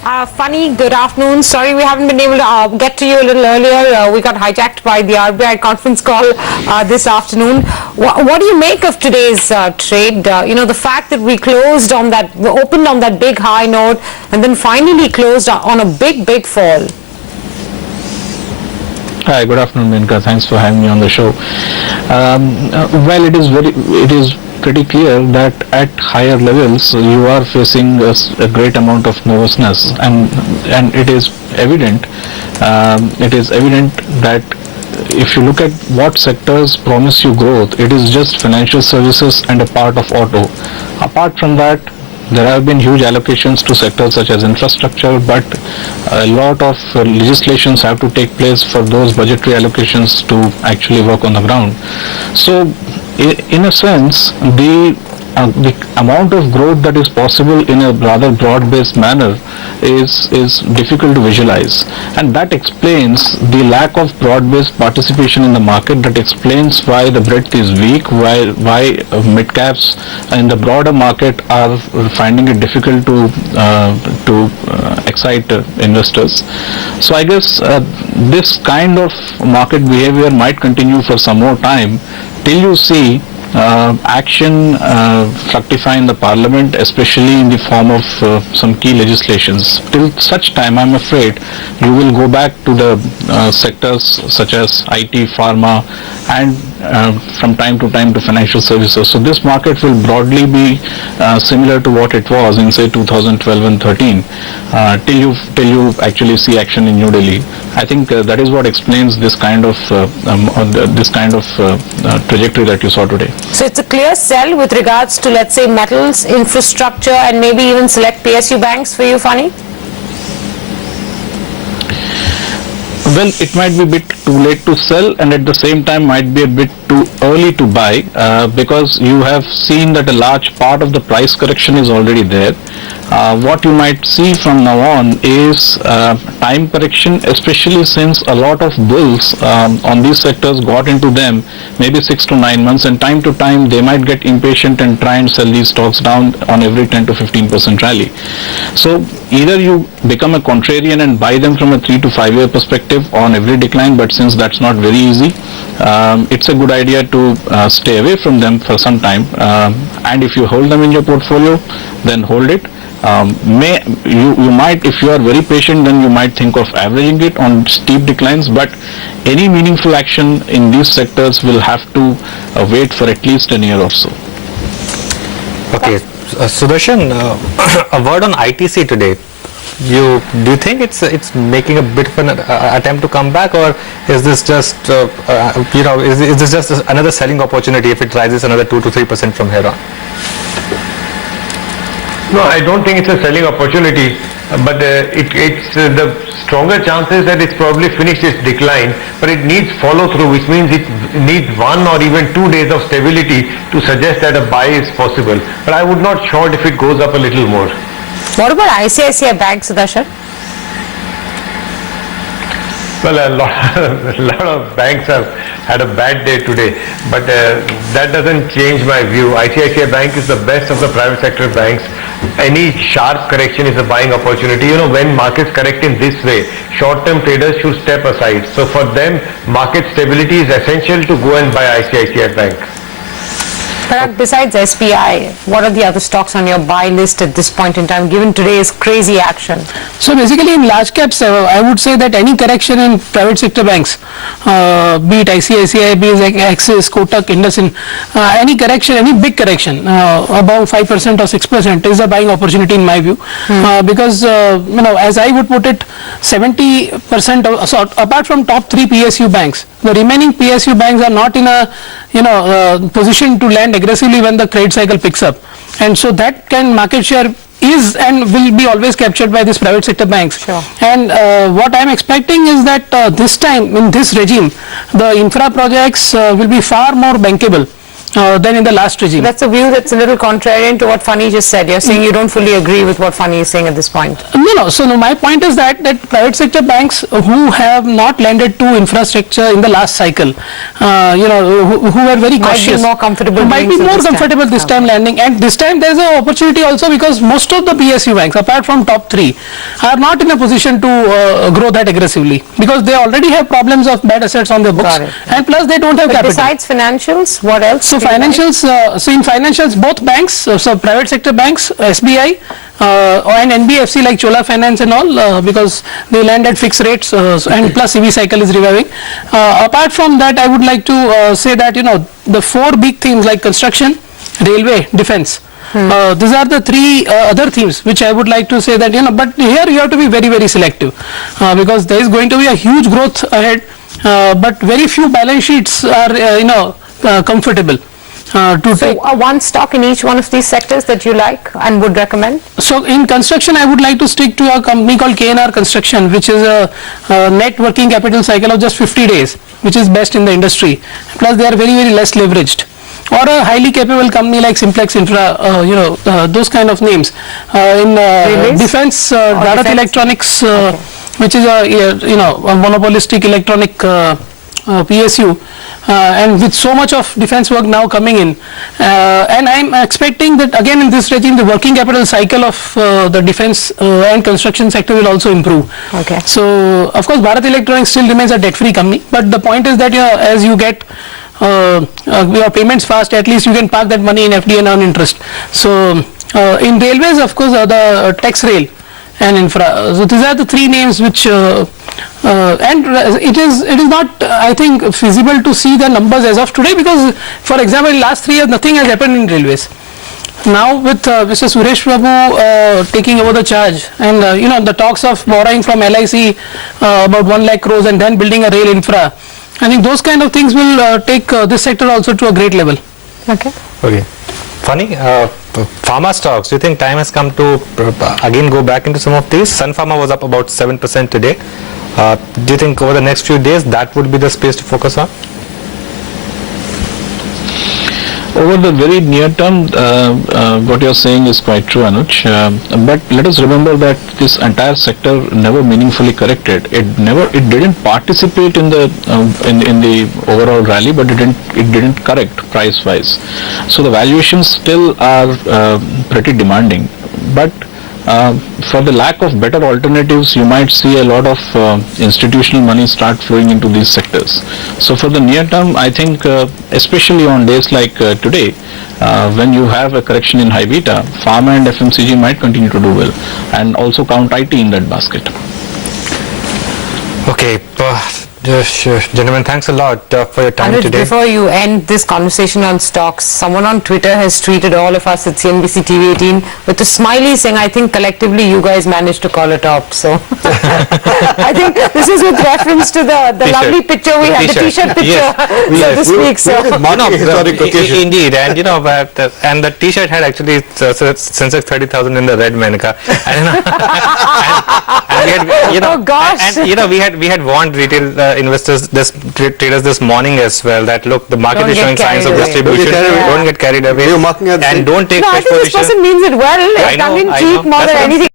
Funny, good afternoon. Sorry we haven't been able to get to you a little earlier. We got hijacked by the RBI conference call this afternoon. What do you make of today's trade? The fact that we opened on that big high note and then finally closed on a big fall. Hi, good afternoon, Menka. Thanks for having me on the show. Well, it is pretty clear that at higher levels you are facing a great amount of nervousness, and it is evident. That if you look at what sectors promise you growth, it is just financial services and a part of auto. Apart from that, there have been huge allocations to sectors such as infrastructure, but a lot of legislations have to take place for those budgetary allocations to actually work on the ground. So, in a sense, the amount of growth that is possible in a rather broad-based manner is difficult to visualize, and that explains the lack of broad-based participation in the market. That explains why the breadth is weak, why mid-caps in the broader market are finding it difficult to excite investors. So I guess this kind of market behavior might continue for some more time till you see action fructify in the parliament, especially in the form of some key legislations. Till such time, I'm afraid you will go back to the sectors such as IT, pharma, and from time to time to financial services. So this market will broadly be similar to what it was in say 2012 and 13 till you actually see action in New Delhi. I think that is what explains this kind of trajectory that you saw today. So it's a clear sell with regards to, let's say, metals, infrastructure, and maybe even select PSU banks for you, Funny? Well, it might be a bit too late to sell, and at the same time might be a bit too early to buy because you have seen that a large part of the price correction is already there. What you might see from now on is time correction, especially since a lot of bulls on these sectors got into them maybe 6 to 9 months, and time to time they might get impatient and try and sell these stocks down on every 10 to 15% rally. So either you become a contrarian and buy them from a 3 to 5 year perspective on every decline, but since that's not very easy, it's a good idea to stay away from them for some time, and if you hold them in your portfolio, then hold it. You might, if you are very patient, then you might think of averaging it on steep declines, but any meaningful action in these sectors will have to wait for at least a year or so. Okay, Sudarshan, a word on ITC today. Do you think it's making a bit of an attempt to come back, or is this just is this just another selling opportunity if it rises another 2 to 3% from here on? No, I don't think it's a selling opportunity, but it's the stronger chances that it's probably finished its decline, but it needs follow through, which means it needs 1 or even 2 days of stability to suggest that a buy is possible. But I would not short if it goes up a little more. What about ICICI Bank, Sudarshan? Well, a lot of banks have had a bad day today, but that doesn't change my view. ICICI Bank is the best of the private sector banks. Any sharp correction is a buying opportunity. When markets correct in this way, short-term traders should step aside. So for them, market stability is essential to go and buy ICICI Bank. Parag, besides SBI, what are the other stocks on your buy list at this point in time, given today's crazy action? So basically in large caps, I would say that any correction in private sector banks, be it ICICI, be it Axis, Kotak, IndusInd, any correction, any big correction above 5% or 6% is a buying opportunity in my view. Because, as I would put it, 70%, so apart from top 3 PSU banks, the remaining PSU banks are not in a position to land aggressively when the credit cycle picks up, and so that can market share is and will be always captured by these private sector banks. Sure. And what I am expecting is that this time in this regime, the infra projects will be far more bankable than in the last regime. That's a view that's a little contrarian to what Funny just said. You're saying you don't fully agree with what Funny is saying at this point. No. So no, my point is that private sector banks who have not lended to infrastructure in the last cycle, who were very Might be cautious, more comfortable might be doing so more this time. comfortable this time lending. And this time there is an opportunity also because most of the PSU banks, apart from top 3, are not in a position to grow that aggressively because they already have problems of bad assets on their books, Got it. and plus they don't have But capital. besides financials, what else? So do you like? financials, in financials, both banks, so private sector banks, SBI and NBFC like Chola Finance and all, because they lend at fixed rates, and plus EV cycle is reviving. Apart from that, I would like to say that the 4 big themes like construction, railway, defense. These are the 3 other themes which I would like to say that but here you have to be very, very selective because there is going to be a huge growth ahead, but very few balance sheets are comfortable to take. So one stock in each one of these sectors that you like and would recommend? So in construction, I would like to stick to a company called KNR Construction, which is a net working capital cycle of just 50 days, which is best in the industry. Plus, they are very, very less leveraged. Or a highly capable company like Simplex Infra, those kind of names. In defense, Bharat defense? Electronics, which is a monopolistic electronic PSU. And with so much of defense work now coming in, and I'm expecting that again in this regime the working capital cycle of the defense and construction sector will also improve. Okay. So of course Bharat Electronics still remains a debt-free company, but the point is that as you get your payments fast, at least you can park that money in FD and earn interest. So in railways, of course, the Tex Rail and infra. So these are the 3 names which and it is not I think feasible to see the numbers as of today because for example in last 3 years nothing has happened in railways. Now with Mr. Suresh Prabhu taking over the charge and the talks of borrowing from LIC about 1 lakh crores and then building a rail infra, I think those kind of things will take this sector also to a great level. Okay. Okay. Funny, pharma stocks, do you think time has come to again go back into some of these? Sun Pharma was up about 7% today. Do you think over the next few days that would be the space to focus on? Over the very near term, what you're saying is quite true, Anuj. But let us remember that this entire sector never meaningfully corrected. It didn't participate in the in the overall rally, but it didn't correct price-wise. So the valuations still are pretty demanding. But for the lack of better alternatives, you might see a lot of institutional money start flowing into these sectors. So for the near term, I think especially on days like today, when you have a correction in high beta, pharma and FMCG might continue to do well, and also count IT in that basket. Okay, gentlemen, thanks a lot for your time Anuj, today. before you end this conversation on stocks, someone on Twitter has tweeted all of us at CNBC TV 18 with a smiley saying, I think collectively you guys managed to call it up. So I think this is with reference to the lovely picture we had, the t-shirt picture, so to speak. So Indeed, and and the t-shirt had actually Sensex 30,000 in the red, Menaka. And we had, oh gosh. And we had warned retail investors, traders this morning as well that look, the market Don't is get showing signs of carried away. distribution. Don't get carried away. You're marking at And don't take No, I fresh think this positions. person means it well. It's tongue in cheek more than anything.